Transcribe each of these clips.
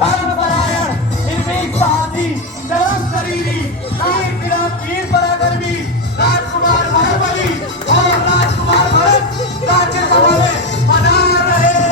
धर्मपरायण निर्भीक साहसी चरम शरीरी वीर विराट वीर पराक्रमी राजकुमार महाबली और राजकुमार भरत राज्य सभा में पधार रहे हैं।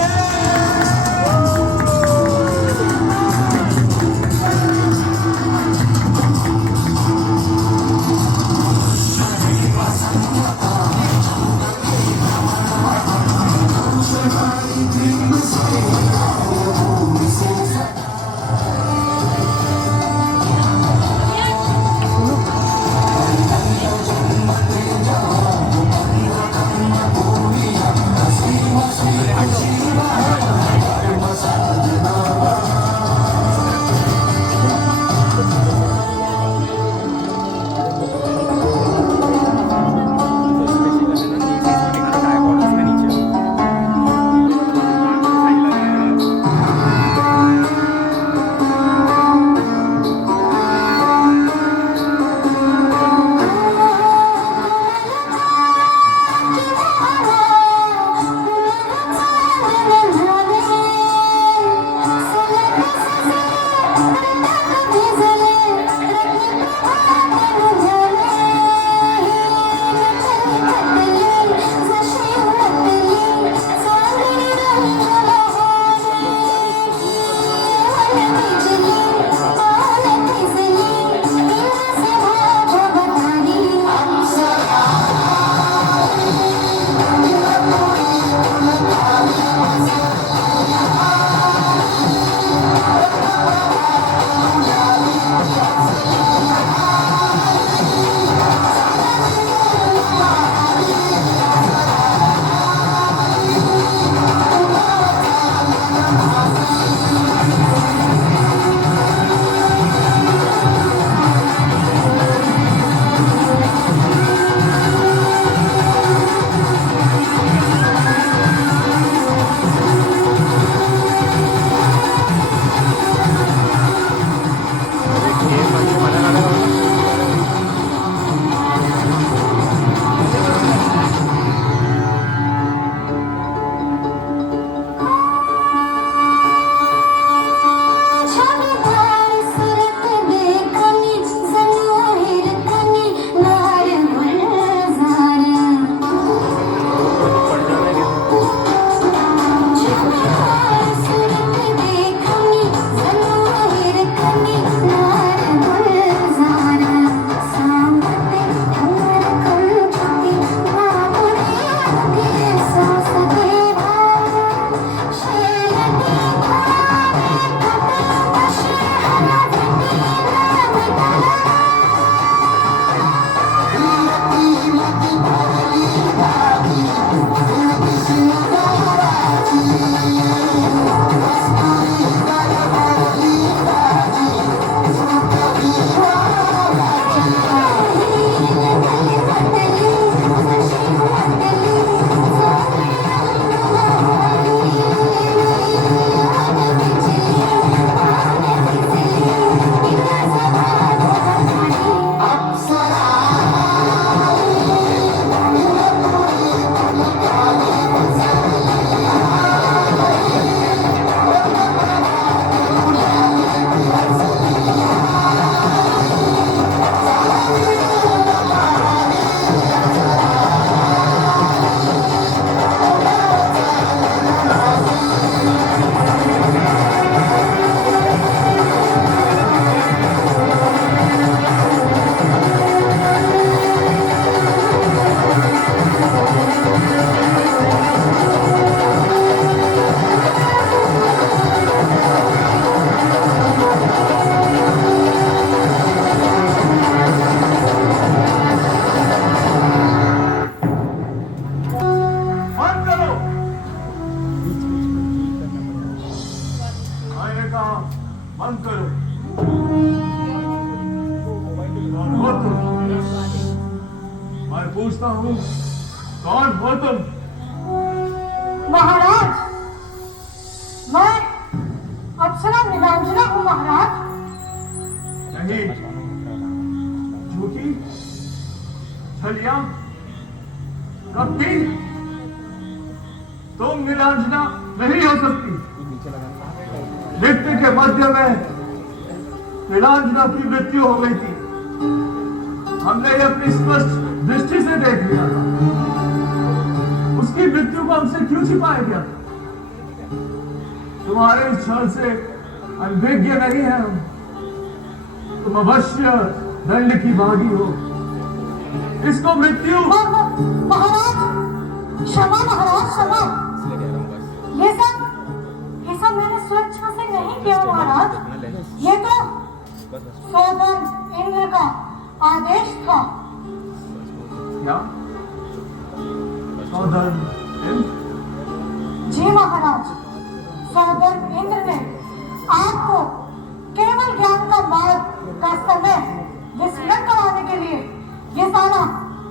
पूछता हूँ कौन हो तुम? महाराज, मैं अप्सरा नीलांजना हूँ महाराज। नहीं, झूठी, छलिया, कपटी, तुम नीलांजना नहीं हो सकती। नृत्य के मध्य में नीलांजना की मृत्यु हो गई थी। हमने ये अपनी स्पष्ट दृष्टि से देख लिया था। उसकी मृत्यु को हमसे क्यों छिपाया गया? तुम्हारे इस छल से अनभिज्ञ नहीं है हम। तुम अवश्य दंड की भागी हो। इसको मृत्यु। महाराज क्षमा, महाराज क्षमा। ये सब मैंने स्वेच्छा से नहीं किया महाराज। ये तो सौदन इंद्र का आदेश था। क्या सौदन इंद्र? जी महाराज, सौदन इंद्र ने आपको केवल ज्ञान का मार्ग का समय विस्मृत कराने के लिए ये सारा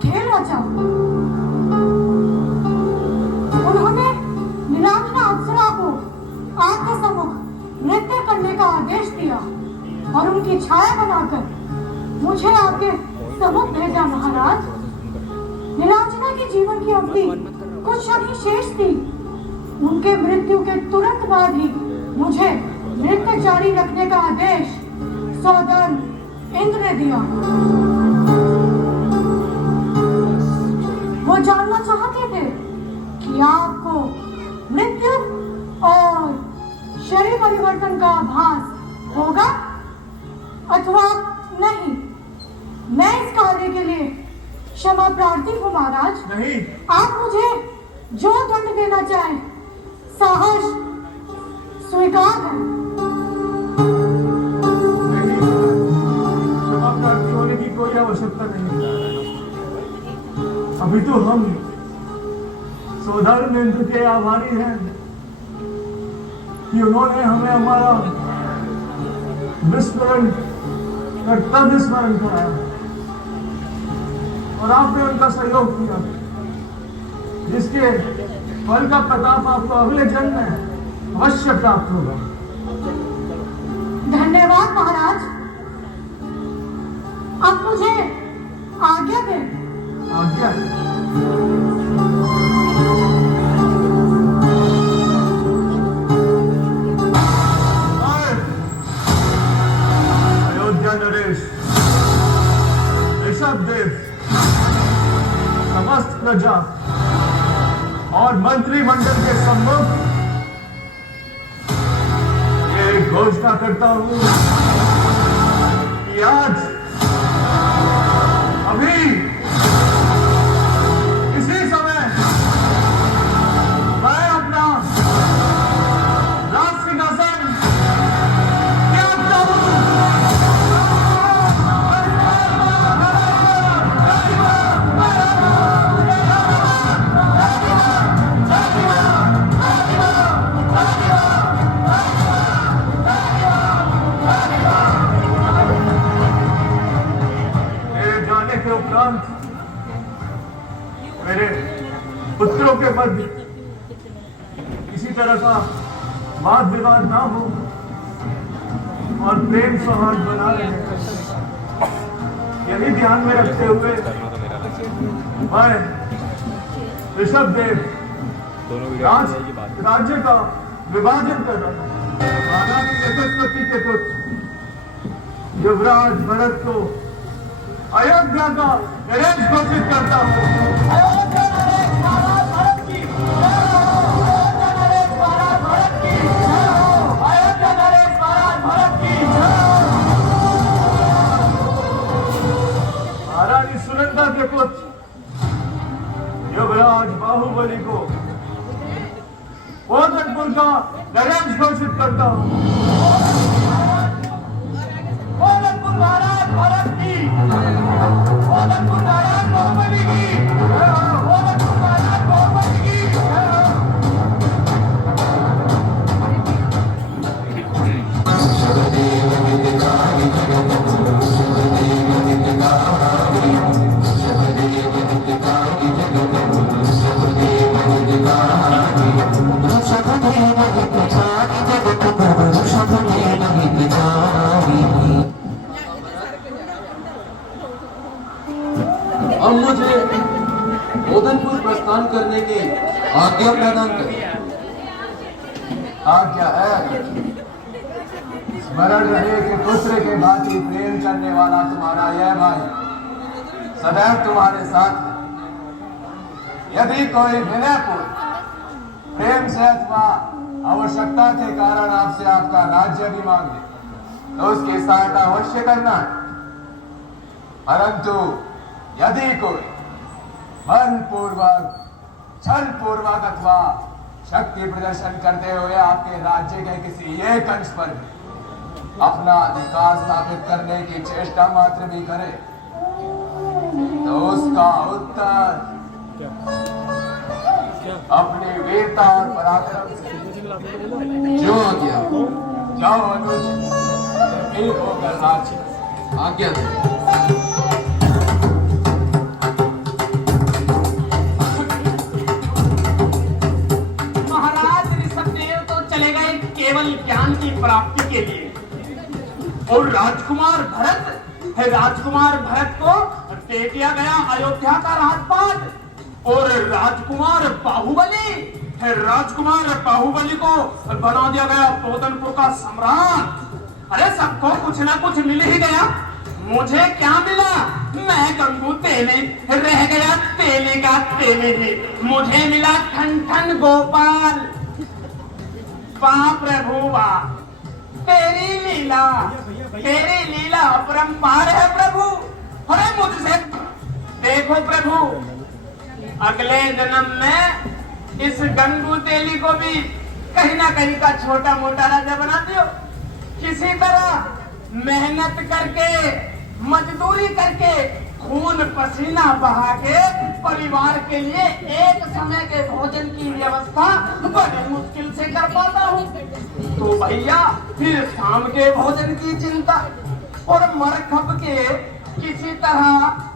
खेल रचा। उन्होंने नीलांजना अप्सरा को आपके सम्मुख नृत्य करने का आदेश दिया और उनकी छाया बनाकर मुझे आपके सम्मुख भेजा महाराज। नीलांजना के जीवन की अवधि कुछ क्षण ही शेष थी। उनके मृत्यु के तुरंत बाद ही मुझे नृत्य जारी रखने का आदेश सौदन इंद्र ने दिया। वो जानना चाहते थे कि आपको मृत्यु और शरीर परिवर्तन का आभास होगा अथवा नहीं। मैं इस कार्य के लिए क्षमा प्रार्थी हूँ महाराज। नहीं, आप मुझे जो दंड देना चाहें साहस स्वीकार है। नहीं, क्षमा प्रार्थी होने की कोई आवश्यकता नहीं। अभी तो हम सौदन इंद्र के आभारी हैं कि उन्होंने हमें हमारा विस्मरण कर्तव्य स्मरण कराया और आपने उनका सहयोग किया, जिसके फल का प्रताप आपको अगले जन्म में अवश्य प्राप्त होगा। धन्यवाद महाराज। अब मुझे आज्ञा दें। आज्ञा? अयोध्या नरेश, ऋषभदेव, समस्त प्रजा और मंत्रिमंडल के सम्मुख ये घोषणा करता हूं कि आज अभी इसी समय मैं अपना राज सिंहासन त्यागता हूं। के उपरांत मेरे पुत्रों के मध्य किसी तरह का वाद विवाद ना हो और प्रेम सौहार्द बना रहे, यही ध्यान में रखते हुए मैं ऋषभदेव राज्य का विभाजन कर रहा हूं। महारानी यशस्वती के पुत्र युवराज भरत को अयोध्या का नरेश घोषित करता हूँ। अयोध्या नरेश महाराज भरत की जय हो। अयोध्या नरेश महाराज भरत की जय हो। अयोध्या नरेश महाराज भरत की जय हो। महारानी सुनंदा के पुत्र युवराज बाहुबली को ओदनपुर का नरेश घोषित करता हूँ। ओदनपुर महाराज भरत की, ओदनपुर महाराज बाहुबली की, ओदनपुर महाराज बाहुबली की। अब मुझे ओदनपुर प्रस्थान करने की आज्ञा प्रदान करें। आज्ञा है। स्मरण रहे कि पुत्र के भांति प्रेम करने वाला तुम्हारा यह भाई सदैव तुम्हारे साथ है। यदि कोई विनयपूर्ण प्रेम से अथवा आवश्यकता के कारण आपसे आपका राज्य भी मांगे तो उसकी सहायता अवश्य करना है। परंतु यदि कोई बलपूर्वक छल पूर्वक अथवा शक्ति प्रदर्शन करते हुए आपके राज्य के किसी एक अंश पर भी अपना अधिकार स्थापित करने की चेष्टा मात्र भी करे तो उसका उत्तर अपनी वीरता और पराक्रम से जो आज्ञा जाओ अनुज, एक होकर राज्य आज्ञा दे। महाराज ऋषभदेव तो चले गए केवल ज्ञान की प्राप्ति के लिए, और राजकुमार भरत को दे दिया गया अयोध्या का राजपाट, और राजकुमार बाहुबली को बना दिया गया पोतनपुर का सम्राट। अरे सबको कुछ ना कुछ मिल ही गया, मुझे क्या मिला? मैं गंगू तेले रह गया, तेले का तेले ही। मुझे मिला ठन ठन गोपाल। वाह प्रभु वाह, तेरी लीला अपरंपार है प्रभु। अरे मुझसे देखो प्रभु, अगले जन्म में इस गंगू तेली को भी कहीं ना कहीं का छोटा मोटा राजा बना दियो। किसी तरह मेहनत करके, मजदूरी करके, खून पसीना बहा के परिवार के लिए एक समय के भोजन की व्यवस्था बड़े मुश्किल से कर पाता हूँ। तो भैया फिर शाम के भोजन की चिंता, और मरखब के किसी तरह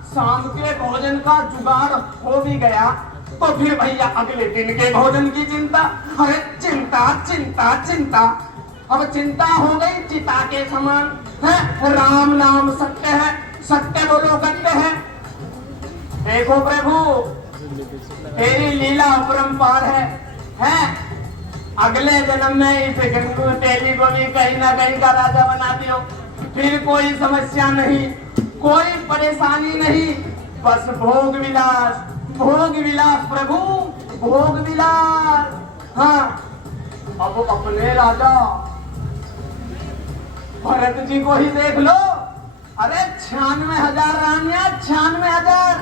शाम के भोजन का जुगाड़ हो भी गया तो फिर भैया अगले दिन के भोजन की चिंता। अरे चिंता चिंता चिंता, अब चिंता हो गई चिता के समान है। राम नाम सत्य है, सत्य बोलो सत्य है। देखो प्रभु, तेरी लीला अपरंपार है। अगले जन्म में इस गंगू तेली को भी कहीं ना कहीं का राजा बना दियो, फिर कोई समस्या नहीं, कोई परेशानी नहीं, बस भोग विलास प्रभु, भोग विलास। हाँ, अब अपने राजा भरत जी को ही देख लो। अरे 96,000 रानियां, 96,000,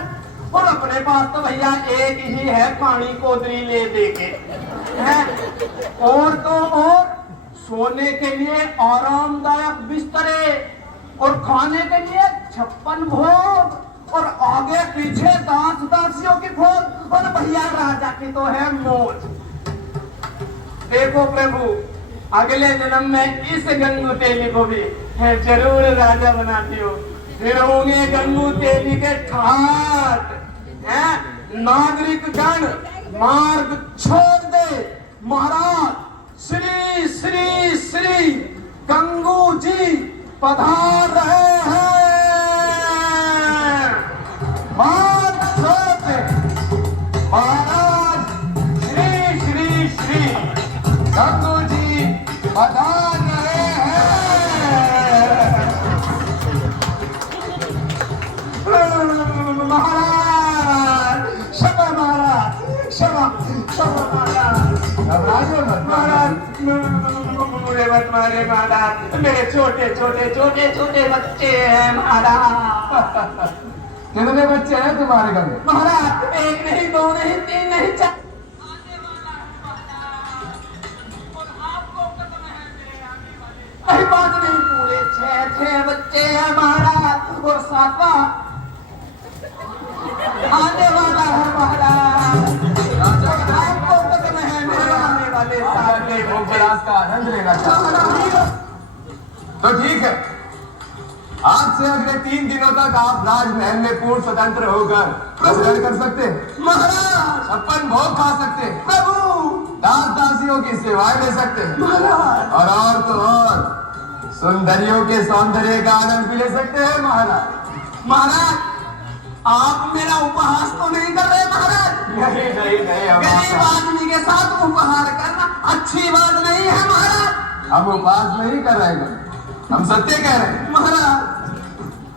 और अपने पास तो भैया एक ही है काणी कोदरी ले दे के है। और तो और सोने के लिए आरामदायक बिस्तरे, और खाने के लिए 56 भोग, और आगे पीछे दासियों की फौज, और भैया राजा की तो है मौज। देखो प्रभु, अगले जन्म में इस गंगू तेली को भी है जरूर राजा बनाती हो, फिर होंगे गंगू तेली के ठाट है। नागरिक गण मार्ग छोड़ दे, महाराज श्री श्री श्री गंगू जी पधार रहे हैं। मार्ग छोड़ दे, महाराज श्री श्री श्री गंगू जी पधार रहे हैं। महाराज क्षमा, महाराज क्षमा, क्षमा महाराज, मुझे मत मारे महाराज, मेरे छोटे छोटे छोटे छोटे बच्चे हैं महाराज। कितने बच्चे हैं तुम्हारे घर में? महाराज एक नहीं, दो नहीं, तीन नहीं, चार। कोई बात नहीं, पूरे 6 बच्चे हैं महाराज, और 7वां आने वाला है महाराज। आपको कदम है मेरे आने वाले भोगविलास का आनंद लेना चाहते हैं तो ठीक है, आज से अगले 3 दिनों तक आप राजमहल में पूर्ण स्वतंत्र होकर भोजन कर सकते हैं महाराज। 56 भोग खा सकते हैं प्रभु, दासियों की सेवाएं ले सकते हैं, महाराज। और तो और सुंदरियों के सौंदर्य का आनंद भी ले सकते हैं महाराज। महाराज आप मेरा उपहास तो नहीं कर रहे महाराज? नहीं नहीं नहीं, गरीब आदमी के साथ उपहार करना अच्छी बात नहीं है महाराज। हम उपहास नहीं कर रहे हैं, हम सत्य कह रहे हैं महाराज।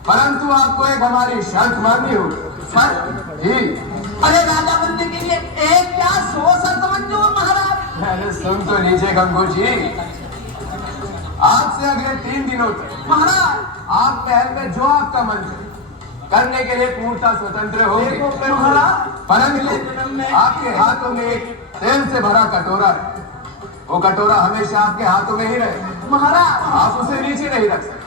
परंतु आपको एक हमारी शर्त माननी होगी। शर्त? जी। अरे राजा बनने के लिए एक क्या 100 शर्त मंजूर महाराज। मैंने सुन तो लीजिए गंगू जी, आज से अगले 3 दिनों तक महाराज आप महल में जो आपका मन करे करने के लिए पूर्णतः स्वतंत्र होंगे। महाराज परंतु आपके हाथों में एक तेल से भरा कटोरा है। वो कटोरा हमेशा आपके हाथों में ही रहे। महाराज आप उसे नीचे नहीं रख सकते।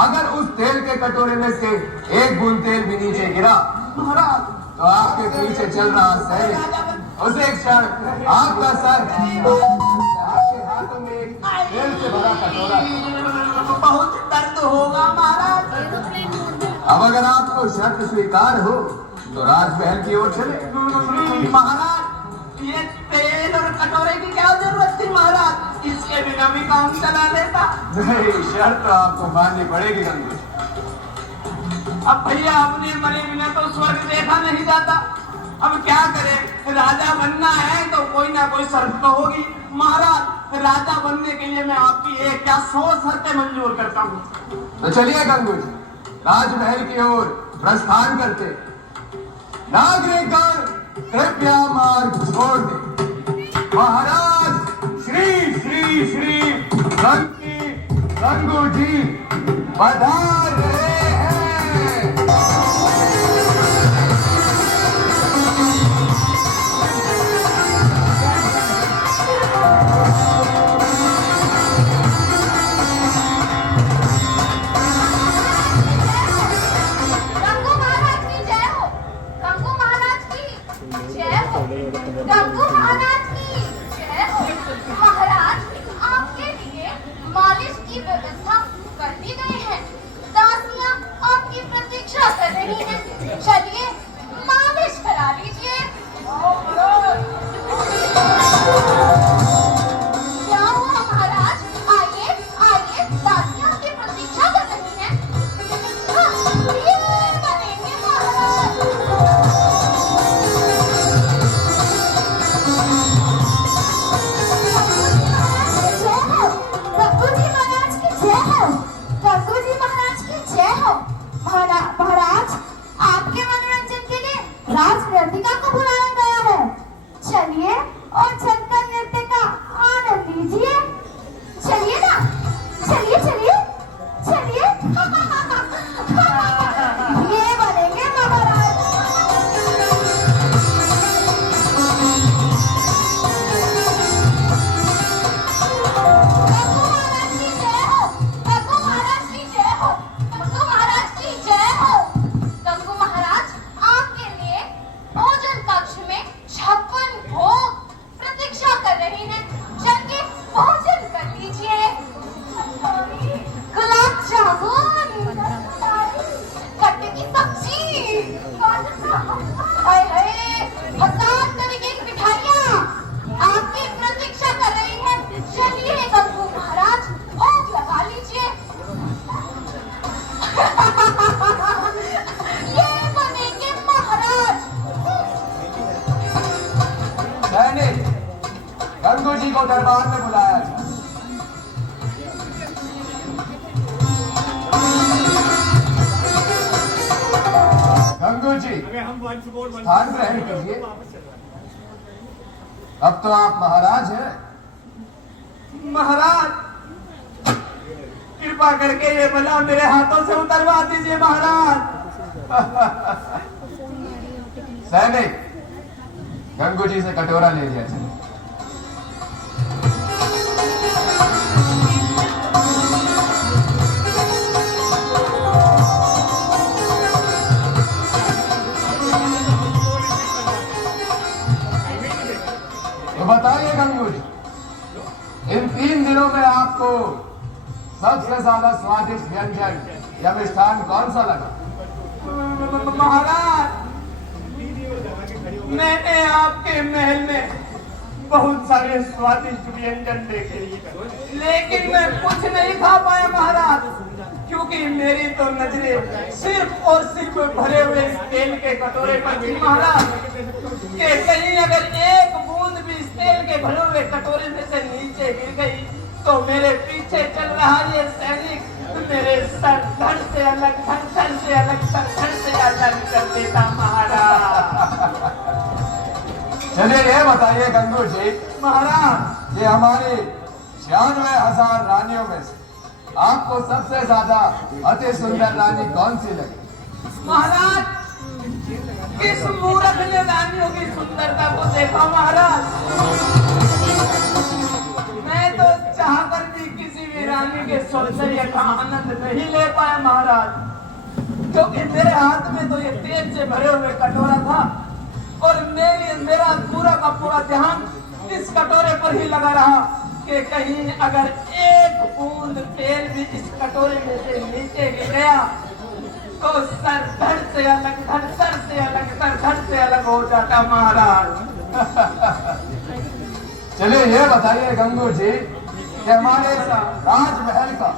अगर उस तेल के कटोरे में से एक बूंद तेल भी नीचे गिरा महाराज तो आपके पीछे चल रहा सैनिक उसे एक क्षण आपका सर आपके हाथों में एक तेल से भरा कटोरा है। बहुत दर्द होगा महाराज। अब अगर आपको शर्त स्वीकार हो तो राजमहल की ओर चले। महाराज ये तेल और कटोरे की क्या जरूरत थी महाराज, इसके बिना भी काम चला लेता। नहीं, शर्त तो आपको माननी पड़ेगी गंगू। अब भैया अपने मरे बिना तो स्वर्ग देखा नहीं जाता। अब क्या करें, राजा बनना है तो कोई ना कोई शर्त तो होगी। महाराज राजा बनने के लिए मैं आपकी एक क्या 100 शर्तें मंजूर करता हूँ। तो चलिए गंगू जी, राजमहल की ओर प्रस्थान करते। नागरिकगण कृपया मार्ग छोड़ दे। महाराज श्री श्री श्री गंगू जी पधार रहे हैं। गंगू महाराज की जय हो। गंगू महाराज की जय हो। गंगू महाराज की जय हो। महाराज आपके लिए मालिश की व्यवस्था कर दी गई है। दासियां आपकी प्रतीक्षा कर रही हैं। चलिए मालिश करा लीजिए। क्या हुआ महाराज, आइए आइए, दासियां आपकी प्रतीक्षा कर रही हैं। ये बनेंगे महाराज। गंगू जी महाराज की जय हो। गंगू जी महाराज की जय हो। महाराज आपके मनोरंजन के लिए राज नर्तिका को बुलाया गया है। चलिए और चलकर नृत्य का आनंद लीजिए। चलिए ना, चलिए चलिए चलिए। ये बनेंगे महाराज। गंगू महाराज की जय हो। गंगू महाराज की जय हो। गंगू महाराज की जय हो। गंगू महाराज आपके लिए भोजन कक्ष में 56 भोग प्रतीक्षा कर रहे हैं। चलिए भोजन कर लीजिए। गुलाब जामुन, कट्टे की सब्जी, हाय हाय, 1000 तरीके की मिठाइयाँ आपकी प्रतीक्षा कर रही हैं। चलिए गंगू महाराज भोग लगा लीजिए। ये बनेंगे महाराज। सैनिक गंगू जी को दरबार में बुलाया गया। गंगू जी स्थान ग्रहण कीजिए। अब तो आप महाराज हैं। महाराज कृपा करके ये बला मेरे हाथों से उतरवा दीजिए महाराज। सैनिक गंगू जी से कटोरा ले लिया चलिए। तो बताइए गंगू जी, इन 3 दिनों में आपको सबसे ज्यादा स्वादिष्ट व्यंजन या मिष्ठान कौन सा लगा? महाराज मैंने आपके महल में बहुत सारे स्वादिष्ट व्यंजन देखे, लेकिन मैं कुछ नहीं खा पाया महाराज, क्योंकि मेरी तो नजरें सिर्फ और सिर्फ भरे हुए इस तेल के कटोरे पर थी महाराज। कि कहीं अगर एक बूंद भी इस तेल के भरे हुए कटोरे में से नीचे गिर गई तो मेरे पीछे चल रहा ये सैनिक मेरे सर धड़ से अलग, धड़ से अलग, धड़ से अलग कर देता महाराज। चलिए ये बताइए गंगू जी, महाराज ये हमारी 96,000 रानियों में से आपको सबसे ज्यादा अति सुंदर रानी कौन सी लगी? महाराज किस मूर्ख ने रानियों की सुंदरता को देखा महाराज? मैं तो चाहकर भी किसी भी रानी के सौंदर्य का आनंद नहीं ले पाया महाराज, क्योंकि मेरे हाथ में तो ये तेल से भरे हुए कटोरा था और मेरा पूरा का पूरा ध्यान इस कटोरे पर ही लगा रहा कि कहीं अगर एक बूंद तेल भी इस कटोरे में से नीचे गिर गया तो सर धड़ से अलग, सर से अलग, सर धड़ से अलग हो जाता महाराज। चलिए ये बताइए गंगू जी कि हमारे राजमहल का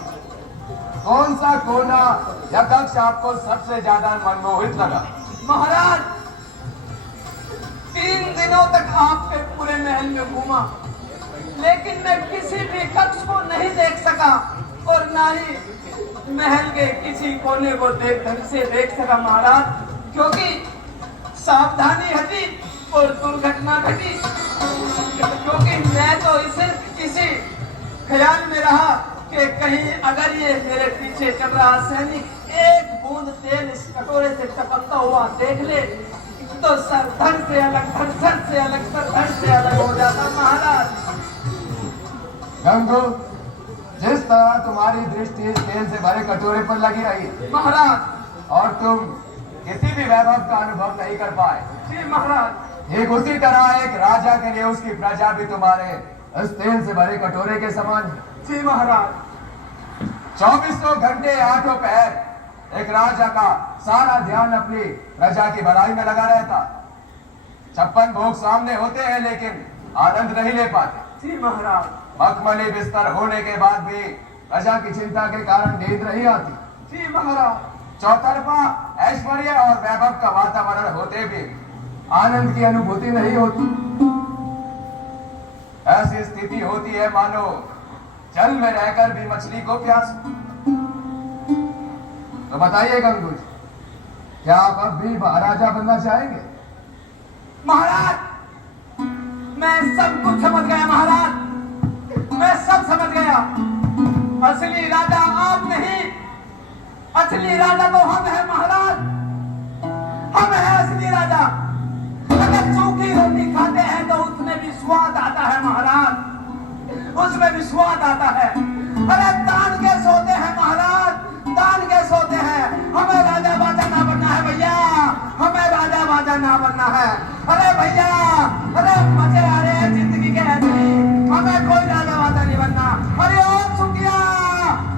कौन सा कोना या कक्ष आपको सबसे ज्यादा मनमोहित लगा? महाराज 3 दिनों तक आपके पूरे महल में घूमा, लेकिन मैं किसी भी कक्ष को नहीं देख सका और ना ही महल के किसी कोने को ढंग से देख सका महाराज, क्योंकि सावधानी हटी और दुर्घटना घटी। क्योंकि मैं तो इसी ख्याल में रहा कि कहीं अगर ये मेरे पीछे चल रहा सैनिक एक बूंद तेल इस कटोरे से टपकता हुआ देख ले तो सर धड़ से अलग, सर से अलग, सर धड़ से अलग हो जाता महाराज। गंगू, जिस तरह तुम्हारी दृष्टि इस तेल से भरे कटोरे पर लगी रही महाराज और तुम किसी भी वैभव का अनुभव नहीं कर पाए, जी महाराज, ठीक उसी तरह एक राजा के लिए उसकी प्रजा भी तुम्हारे इस तेल से भरे कटोरे के समान है। जी महाराज। 2400 घंटे 8 पहर एक राजा का सारा ध्यान अपनी प्रजा की भलाई में लगा रहता। 56 भोग सामने होते हैं लेकिन आनंद नहीं ले पाते। जी महाराज। मखमली बिस्तर होने के बाद भी प्रजा की चिंता के कारण नींद नहीं आती। जी महाराज। चौतरफा ऐश्वर्य और वैभव का वातावरण होते भी आनंद की अनुभूति नहीं होती। ऐसी स्थिति होती है मानो जल में रहकर भी मछली को प्यास। तो बताइए गंगू जी, क्या आप अब भी महाराजा बनना चाहेंगे? महाराज मैं सब कुछ समझ गया महाराज, मैं सब समझ गया। असली राजा आप नहीं, असली राजा तो हम हैं महाराज, हम हैं असली राजा। अगर सूखी रोटी खाते हैं तो उसमें भी स्वाद आता है महाराज, उसमें भी स्वाद आता है। अरे तान के सोते हैं महाराज, तान के सोते हैं। हमें राजा बाजा ना बनना है भैया, हमें राजा बाजा ना बनना है। अरे भैया, अरे मजे आ रहे हैं जिंदगी के ऐसे, हमें कोई राजा बाजा नहीं बनना। अरे ओ सुखिया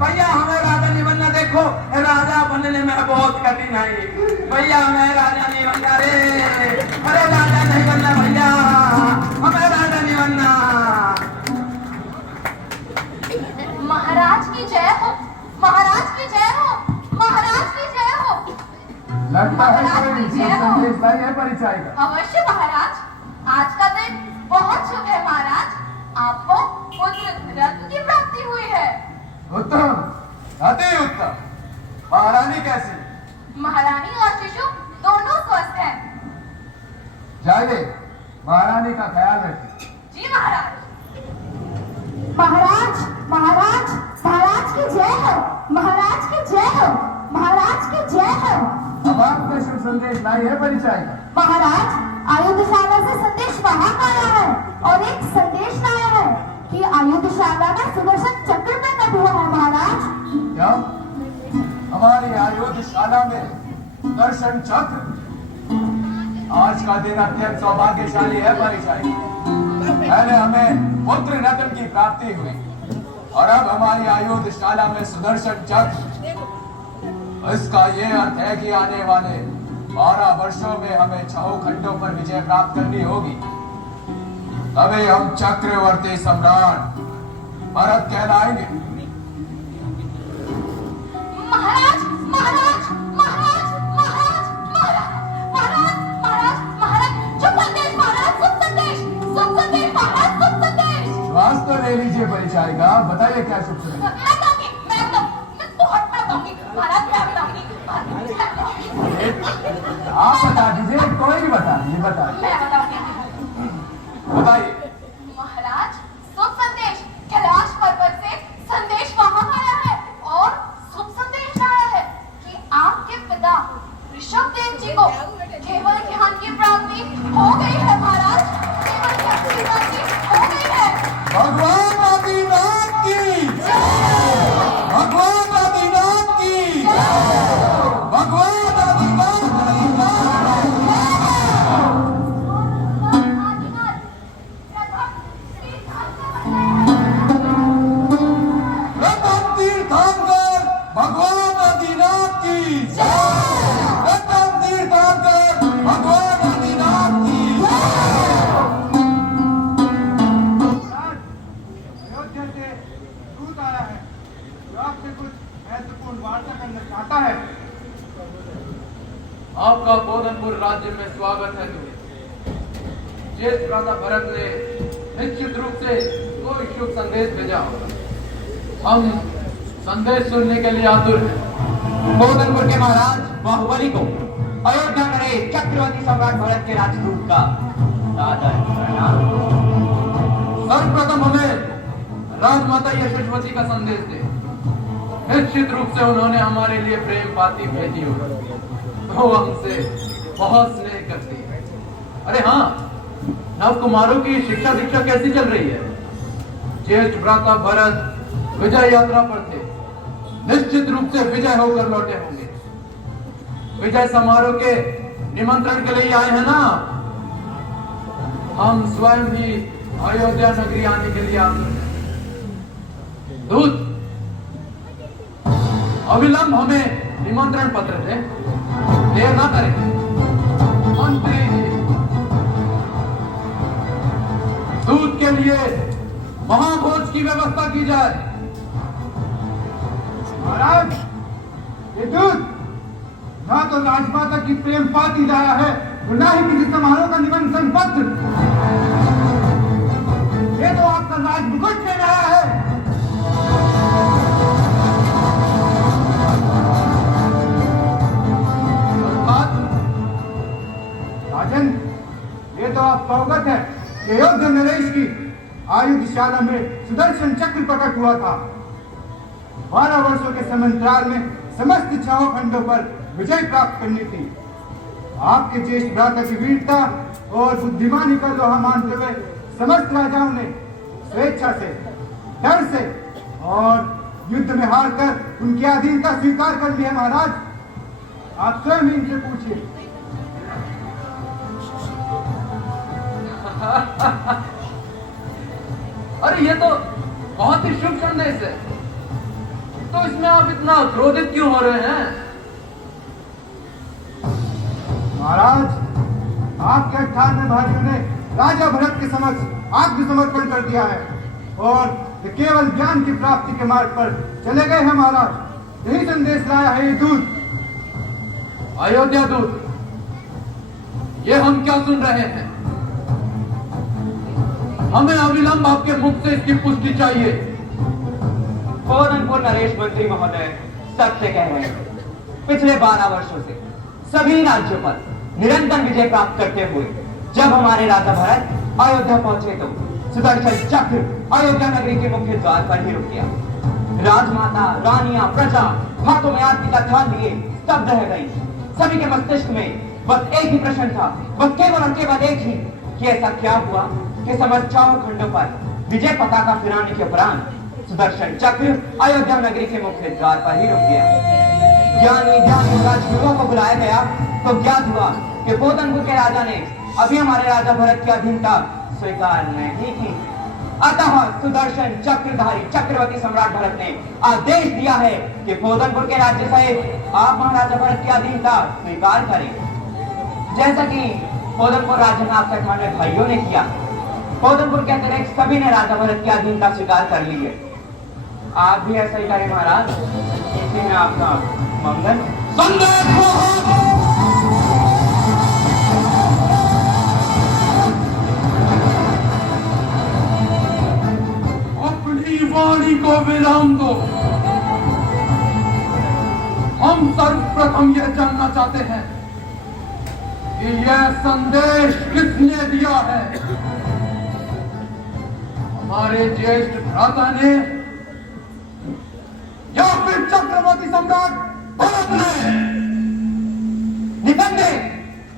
भैया, हमें राजा नहीं बनना। देखो राजा बनने में बहुत कठिनाई, भैया मैं राजा नहीं बनना रे। अरे राजा नहीं बनना भैया, हमें राजा नहीं बनना। महाराज की जय हो, महाराज की जय हो, महाराज की जय हो। लगता है कोई संदेश नहीं है परिचय का। अवश्य महाराज, आज का दिन बहुत शुभ है महाराज, आपको पुत्र रत्न की प्राप्ति हुई है। उत्तम, अति उत्तम। महारानी कैसी? महारानी और शिशु दोनों स्वस्थ हैं। जाइए, महारानी का ख्याल रखिए। जी महाराज। महाराज, महाराज, महाराज की जय हो, महाराज की जय हो, महाराज की जय हो। अब आपका शुभ संदेश लाई है परिचय का। महाराज, आयुधशाला से संदेश वहां आया है और एक संदेश लाया है कि आयुधशाला में सुदर्शन चक्र प्रकट हुआ है महाराज। क्या हमारी आयुधशाला में सुदर्शन चक्र? आज का दिन अत्यंत सौभाग्यशाली है परिचय। पहले हमें पुत्र रत्न की प्राप्ति हुई और अब हमारी आयुधशाला में सुदर्शन चक्र। इसका ये अर्थ है कि आने वाले 12 वर्षों में हमें 6 खंडों पर विजय प्राप्त करनी होगी, तभी हम चक्रवर्ती सम्राट भरत कहलाएंगे। महाराज, महाराज, महाराज, महाराज, महाराज, महाराज, महाराज, महाराज, शुभ संदेश महाराज, शुभ संदेश, शुभ संदेश महाराज, शुभ संदेश। आज तो ले लीजिए परिचय का, बताइए क्या शुभ समाचार। मैं बहुत बताऊंगी महाराज, मैं बताऊंगी। आप बता दीजिए, कोई भी बता दीजिए, बताइए मैं बताऊंगी बताइए। महाराज, शुभ संदेश कैलाश पर्वत से संदेश वहां आया है और शुभ संदेश आया है कि आपके पिता ऋषभदेव जी को केवल ज्ञान की प्राप्ति हो गई है महाराज, केवल ज्ञान की प्राप्ति हो गई है। भगवान आदिनाथ की भगवान आदिनाथ की भगवान आदिनाथ रतन तीर्थंकर भगवान आदिनाथ की रतन तीर्थंकर भगवान आदिनाथ की। अयोध्या से दूत आया है जो आपसे कुछ महत्वपूर्ण वार्ता करना चाहता है। आपका बोधनपुर राज्य में स्वागत है तुम्हें। ज्येष्ठ भ्राता भरत ने निश्चित रूप से कोई शुभ संदेश भेजा होगा। हम संदेश सुनने के लिए आतुर हैं। बोधनपुर के महाराज बाहुबली को अयोध्या करे चक्रवर्ती सम्राट भरत के राजदूत का सादर प्रणाम। सर्वप्रथम हमें राजमाता यशस्वती का संदेश दे। निश्चित रूप से उन्होंने हमारे लिए प्रेम पाती भेजी होगी। वो हमसे बहुत स्नेह करती है। अरे हाँ, नव कुमारों की शिक्षा दीक्षा कैसी चल रही है? ज्येष्ठ भ्राता भरत विजय यात्रा पर थे, निश्चित रूप से विजय होकर लौटे होंगे। विजय समारोह के निमंत्रण के लिए आए हैं ना? हम स्वयं ही अयोध्या नगरी आने के लिए आतुर हैं। दूत, अविलंब हमें निमंत्रण पत्र दे, देर ना करें। मंत्री जी, दूत के लिए महाभोज की व्यवस्था की जाए। महाराज, ये दूत ना तो राजमाता की प्रेम पाती लाया है और ना ही किसी समारोह का निमंत्रण पत्र। ये तो आपका राज मुकुट ले रहा है। राजन, ये तो आपका अवगत है कि अयोध्या नरेश की आयुधशाला में सुदर्शन चक्र प्रकट हुआ था। 12 वर्षों के समंतराल में समस्त छहों खंडों पर विजय प्राप्त करनी थी। आपके ज्येष्ठ भ्राता की वीरता और बुद्धिमानी का लोहा मानते हुए समस्त राजाओं ने स्वेच्छा से, डर से और युद्ध में हार कर उनकी अधीनता स्वीकार कर ली है। महाराज, आप स्वयं इनसे पूछिए। अरे ये तो बहुत ही शुभ संदेश है, तो इसमें आप इतना क्रोधित क्यों हो रहे हैं? महाराज, आपके 98 भाइयों ने राजा भरत के समक्ष आत्मसमर्पण कर दिया है और ये केवल ज्ञान की प्राप्ति के मार्ग पर चले गए हैं। महाराज, यही संदेश लाया है ये दूत। अयोध्या दूत, ये हम क्या सुन रहे हैं? हमें अविलंब आपके मुख से इसकी पुष्टि चाहिए। बोधनपुर नरेश मंत्री महोदय सत्य कह रहे हैं। पिछले 12 वर्षों से सभी राज्यों पर निरंतर विजय प्राप्त करते हुए जब हमारे राजा भरत अयोध्या पहुंचे तो सुदर्शन चक्र अयोध्या नगरी के मुख्य द्वार पर ही रुक गया। राजमाता, रानियां, प्रजा हाथों में आरती का थाल लिए स्तब्ध रह गई। सभी के मस्तिष्क में बस एक ही प्रश्न था, बस केवल और केवल एक ही, कि ऐसा क्या हुआ कि समस्त छहों खंडों पर विजय पताका फहराने के उपरांत सुदर्शन चक्र अयोध्या नगरी के मुख्य द्वार पर ही रुक गया। ज्ञानी राजगुरुओं को बुलाया गया तो ज्ञात हुआ कि बोधनपुर के राजा ने अभी हमारे राजा भरत की अधीनता स्वीकार नहीं की। अतः सुदर्शन चक्रधारी चक्रवर्ती सम्राट भरत ने आदेश दिया है कि बोधनपुर के राज्य सहित आप महाराजा भरत की अधीनता स्वीकार करें, जैसा कि बोधनपुर राज्य में आपके 98 भाइयों ने किया। बोधनपुर के अतिरिक्त सभी ने राजा भरत की अधीनता स्वीकार कर ली है। आप भी ऐसा ही करें महाराज, इसी में आपका मंगल। वाणी को विराम दो। हम सर्वप्रथम यह जानना चाहते हैं कि यह संदेश किसने दिया है। हमारे ज्येष्ठ भ्राता ने या फिर चक्रवर्ती सम्राट भरत ने? निसंदेह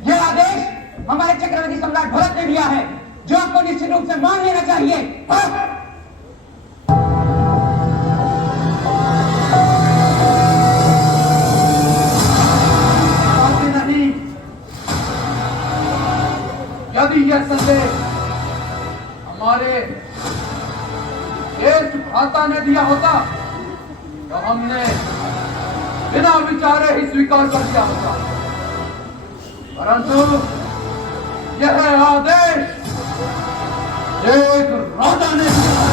यह आदेश हमारे चक्रवर्ती सम्राट भरत ने दिया है, जो आपको निश्चित रूप से मान लेना चाहिए। नहीं, यदि यह संदेश हमारे ज्येष्ठ भ्राता ने दिया होता तो हमने बिना विचारे ही स्वीकार कर दिया होता, परंतु यह आदेश एक राजा ने दिया है।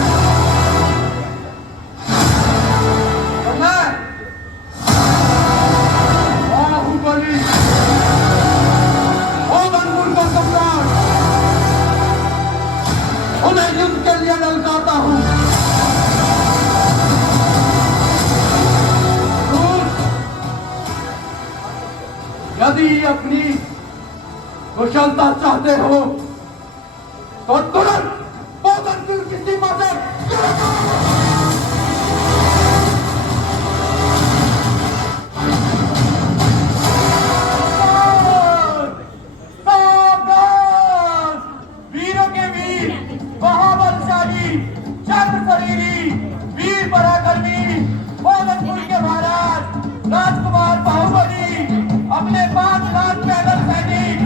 तो मैं बाहुबली ओदनपुर का सम्राट उन्हें युद्ध के लिए ललकारता हूं। यदि अपनी कुशलता चाहते हो तो तुरंत ओदनपुर की सीमा से वीरों के वीर, महाबलशाली, चंद्र शरीरी, वीर पराक्रमी ओदनपुर के महाराज राजकुमार बाहुबली अपने 5 लाख पैदल सैनिक,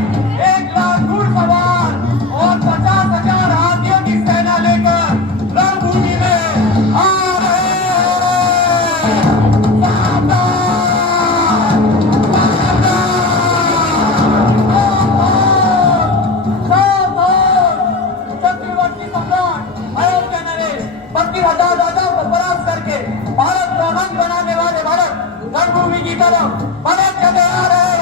1 लाख घुड़सवार और 50,000 हाथियों की सेना लेकर रणभूमि में आ रहे हैं। चक्रवर्ती सम्राट अयोध्या नरेश 32,000 राजाओं को परास्त करके भारत का रंग बनाने वाले भारत रणभूमि की तरफ पलट चले आ रहे हैं।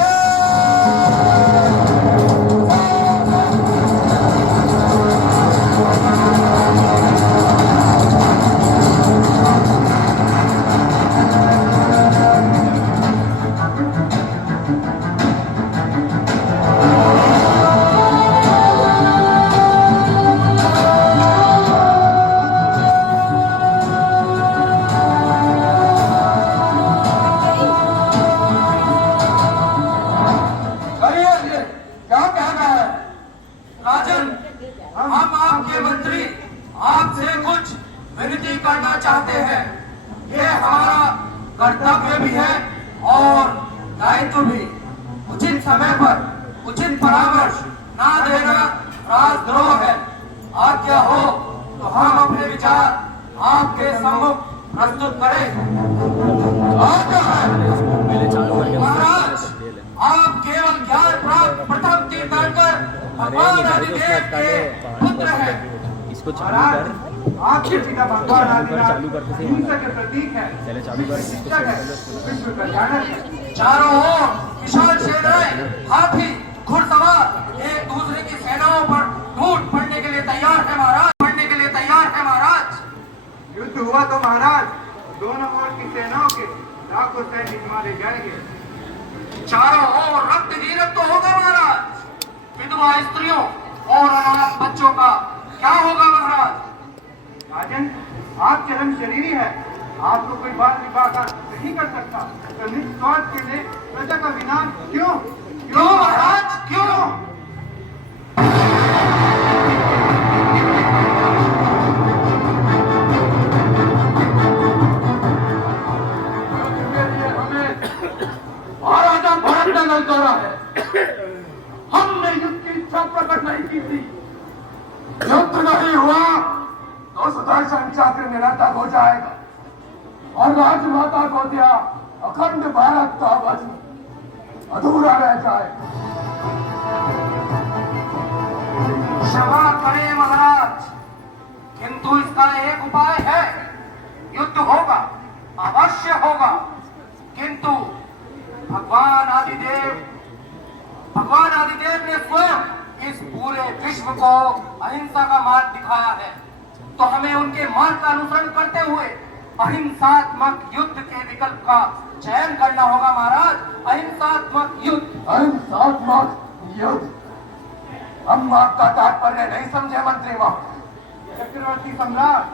राजन, हम आपके मंत्री आपसे कुछ विनती करना चाहते हैं। ये हमारा कर्तव्य भी है और दायित्व भी। उचित समय पर उचित परामर्श ना देना राजद्रोह है। आज्ञा हो तो हम अपने विचार आपके सम्मुख प्रस्तुत करें। महाराज, आप केवल ज्ञान प्राप्त प्रथम तीर्थंकर भगवान आदिदेव के पुत्र हैं। इसको चालू कर, आपके पिता भगवान आदिनाथ हिंसा के प्रतीक है, शिक्षक है, विश्व कल्याणक है। चारों ओर विशाल सेनाएं, हाथी, घुड़सवार एक दूसरे की सेनाओं पर टूट पड़ने के लिए तैयार है महाराज, पड़ने के लिए तैयार है महाराज। युद्ध हुआ तो महाराज दोनों ओर की सेनाओं के लाखों सैनिक मारे जाएंगे। चारों ओर रक्त हीरक तो होगा महाराज। विधवा स्त्रियों और अनाथ बच्चों का क्या होगा महाराज? राजन, आप चरम शरीरी है, आपको कोई बात विवाह नहीं कर सकता, तो निस्वार्थ के लिए प्रजा का विनाश क्यों? क्यों महाराज, क्यों? महाराजा भरत ने ललकारा है। हमने युद्ध की इच्छा प्रकट नहीं की थी। युद्ध नहीं हुआ तो सुदर्शन चक्र निरर्थक हो जाएगा और राजमाता को दिया अखंड भारत का वचन अधूरा रह जाएगा। क्षमा करें महाराज, किंतु इसका एक उपाय है। युद्ध होगा, अवश्य होगा, किंतु भगवान आदिदेव ने स्वयं इस पूरे विश्व को अहिंसा का मार्ग दिखाया है। तो हमें उनके मार्ग का अनुसरण करते हुए अहिंसात्मक युद्ध के विकल्प का चयन करना होगा महाराज। अहिंसात्मक युद्ध। अहिंसात्मक युद्ध, हम आपका तात्पर्य नहीं समझे मंत्री महोदय। चक्रवर्ती सम्राट,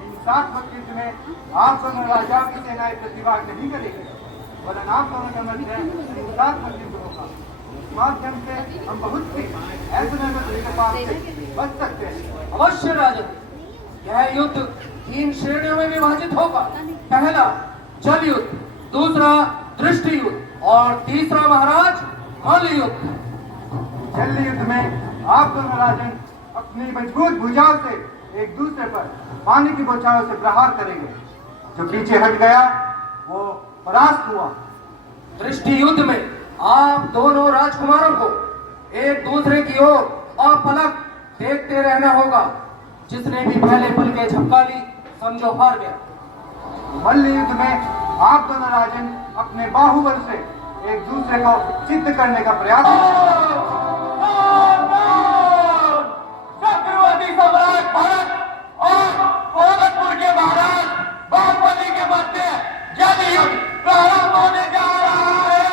हिंसात्मक युद्ध में आप दोनों राजाओं की सेनाएं प्रतिभाग नहीं करेंगे, वरन आप दोनों के मध्य हिंसात्मक युद्ध होगा। इस माध्यम से हम बहुत सी ऐसे के पास से बच सकते हैं। अवश्य राजन, यह युद्ध 3 श्रेणियों में विभाजित होगा। पहला जल युद्ध, दूसरा दृष्टि युद्ध और तीसरा महाराज मल युद्ध। जल युद्ध में आप दोनों राजन अपनी मजबूत भुजाओं से एक दूसरे पर पानी की बौछारों से प्रहार करेंगे। जो पीछे हट गया वो परास्त हुआ। दृष्टि युद्ध में आप दोनों राजकुमारों को एक दूसरे की ओर अपलक देखते रहना होगा। जिसने भी पहले पल के झपका ली समझो हार गया। मल्ल युद्ध में आप दोनों राजन अपने बाहुबल से एक दूसरे को चित्त करने का प्रयास चक्रवर्ती सम्राट भरत और गोरखपुर के महाराज बाहुबली के मध्य जल युद्ध प्रारंभ होने जा रहा है।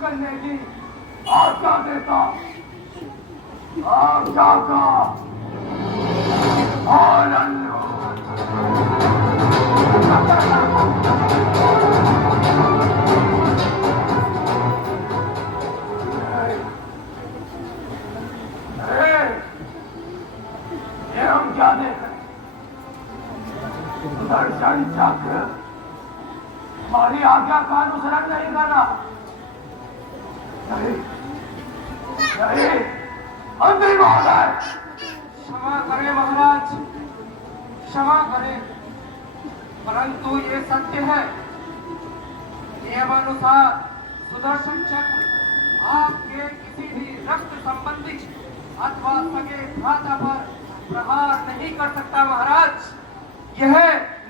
करने की आज्ञा देता। आज्ञा का ये हम क्या देख रहे हैं? सुदर्शन चक्र हमारी आज्ञा का अनुसरण नहीं कर रहा। नहीं, नहीं, मंत्री महोदय, क्षमा करें महाराज, क्षमा करें, परंतु ये सत्य है। नियमानुसार सुदर्शन चक्र आपके किसी भी रक्त संबंधी अथवा सगे भ्राता पर प्रहार नहीं कर सकता महाराज। यह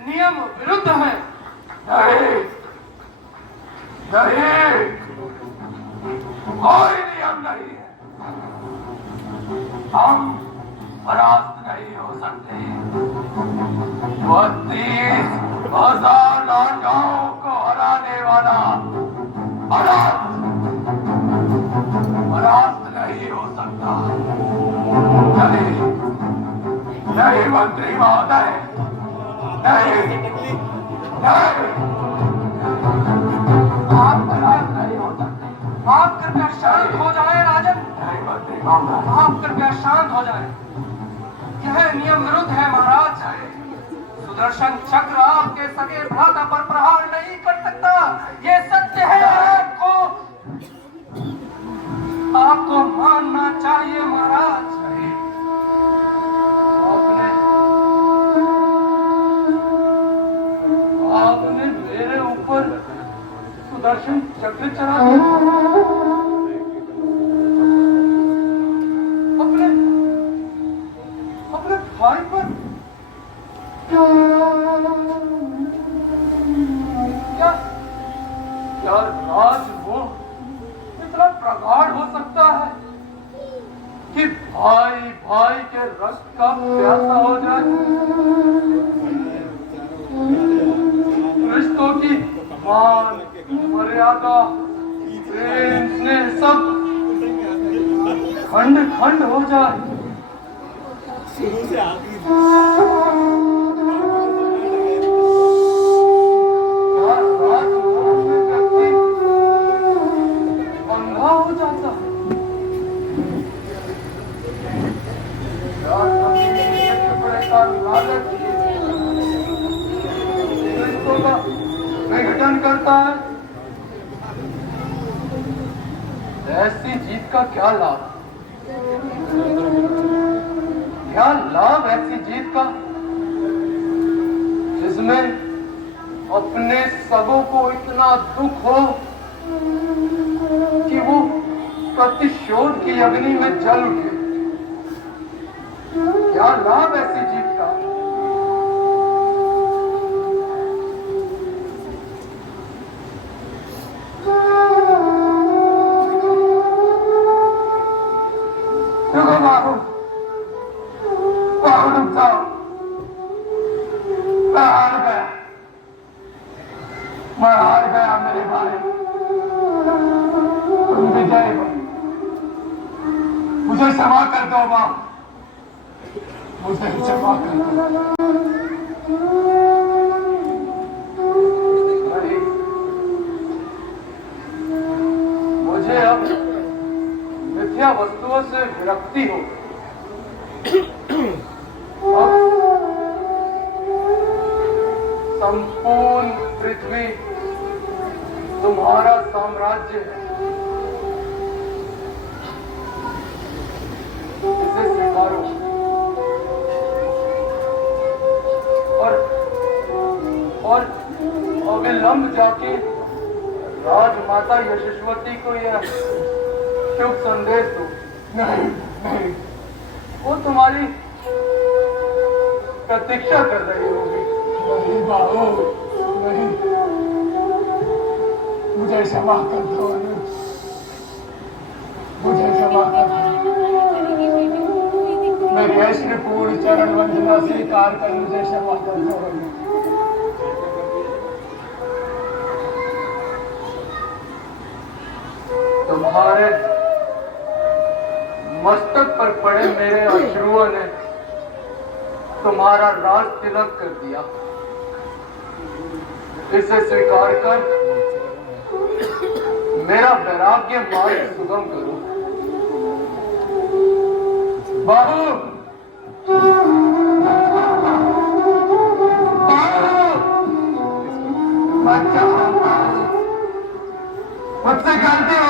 नियम विरुद्ध है। नहीं, नहीं, कोई नियम नहीं है। हम परास्त नहीं हो सकते। 32,000 राजाओं को हराने वाला परास्त नहीं हो सकता। नहीं, नहीं मंत्री महोदय, नहीं, नहीं, आप कृपया शांत हो जाए राजन। नहीं मंत्री महोदय, आप कृपया शांत हो जाए। यह नियम विरुद्ध है महाराज। सुदर्शन चक्र आपके सगे भ्राता पर प्रहार नहीं कर सकता। ये सत्य है। आपको मानना चाहिए महाराज। आपने मेरे ऊपर सुदर्शन चक्र चला दिया। अपने भाई पर क्या राज वो इतना प्रगाढ़ हो सकता है कि भाई भाई के रक्त का प्यासा हो जाए? रिश्तों की मान, मर्यादा, प्रेम, स्नेह सब खंड खंड हो जाए। क्या राजमोह में व्यक्ति अंधा हो जाता है? क्या कभी कपड़े का लालच रिश्तों का विघटन करता है? ऐसी जीत का क्या लाभ? क्या लाभ ऐसी जीत का जिसमें अपने सबों को इतना दुख हो कि वो प्रतिशोध की अग्नि में जल उठे? क्या लाभ ऐसी जीत का? रुको बाबू, बाबू रुक जाओ। मैं हार गया, मैं हार गया मेरे भाई। तुम विजय हो, मुझे क्षमा कर दो मां, मुझे क्षमा कर दो। मुझे अब मिथ्या वस्तुओं से विरक्ति हो। अब संपूर्ण पृथ्वी तुम्हारा साम्राज्य है। इसे स्वीकारो और अविलंब जाके राजमाता यशस्वती को यह शुभ संदेश दो। नहीं, नहीं, वो तुम्हारी प्रतीक्षा कर रही होगी। नहीं बाबू, नहीं, मुझे क्षमा कर दो, मुझे क्षमा कर दो। मेरी अश्रुपूर्ण चरण वंदना स्वीकार कर मुझे क्षमा कर दो। तुम्हारे मस्तक पर पड़े मेरे अश्रुओं ने तुम्हारा राज तिलक कर दिया। इसे स्वीकार कर मेरा वैराग्य मार्ग सुगम करो। बाबू, मुझसे गलती